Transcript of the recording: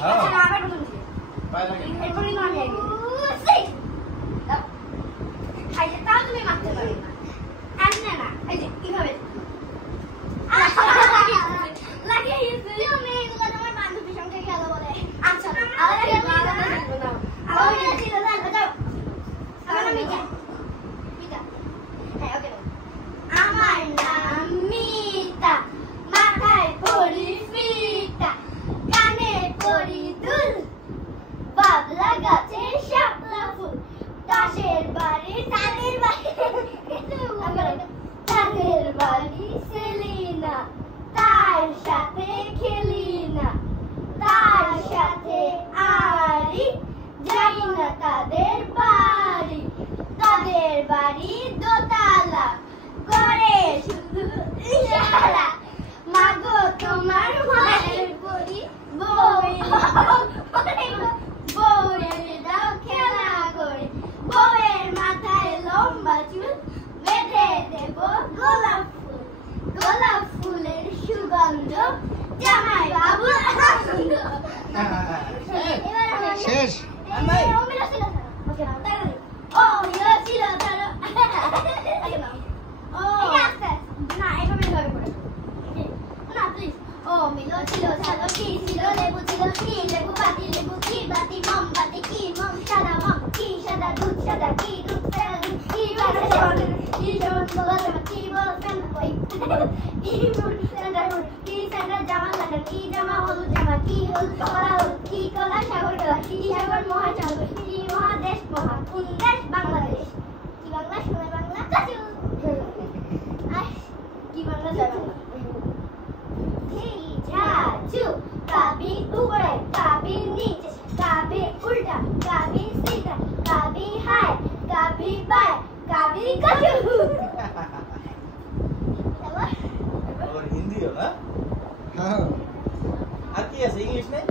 আচ্ছা না আবার প্রথম থেকে এরপর কিন্তু আমি আগে খাইছে তাও তুমি মারতে পারবে না এমনি না এই যে কিভাবে লাগিয়ে তুমি এগুলো তোমার বান্ধবীর সঙ্গে খেলা বলে আচ্ছা আলাদা ছিল না যাও আমি যাই হ্যাঁ ওকে আমার নাম মিতা মাথায় পরি ফিতা কানে পরি দুল বাবলা গাছে শাপলা ফুল তাদের বাড়ি সেলিনা তার সাথে খেলি না তার সাথে আরি যাই না তাদের বাড়ি দোতলা করে শুধু ইশারা মাগো তোমার মায়ের বড়ি বউয়ের দাও খেলা করে বউয়ের মাথায় লম্বা চুল বেঁধে দেব গোলাপ ফুলের সুগন্ধ জামাই বাবু আনন্দ শেষ মহাদেশ মহাকুন দেশ বাংলাদেশ কি বাংলা সোনার বাংলা কি বাংলা कभी ऊपर कभी नीचे कभी उल्टा कभी सीधा कभी हाय कभी बाय कभी कछु और हिंदी हो ना? हाँ आती है इंग्लिश में?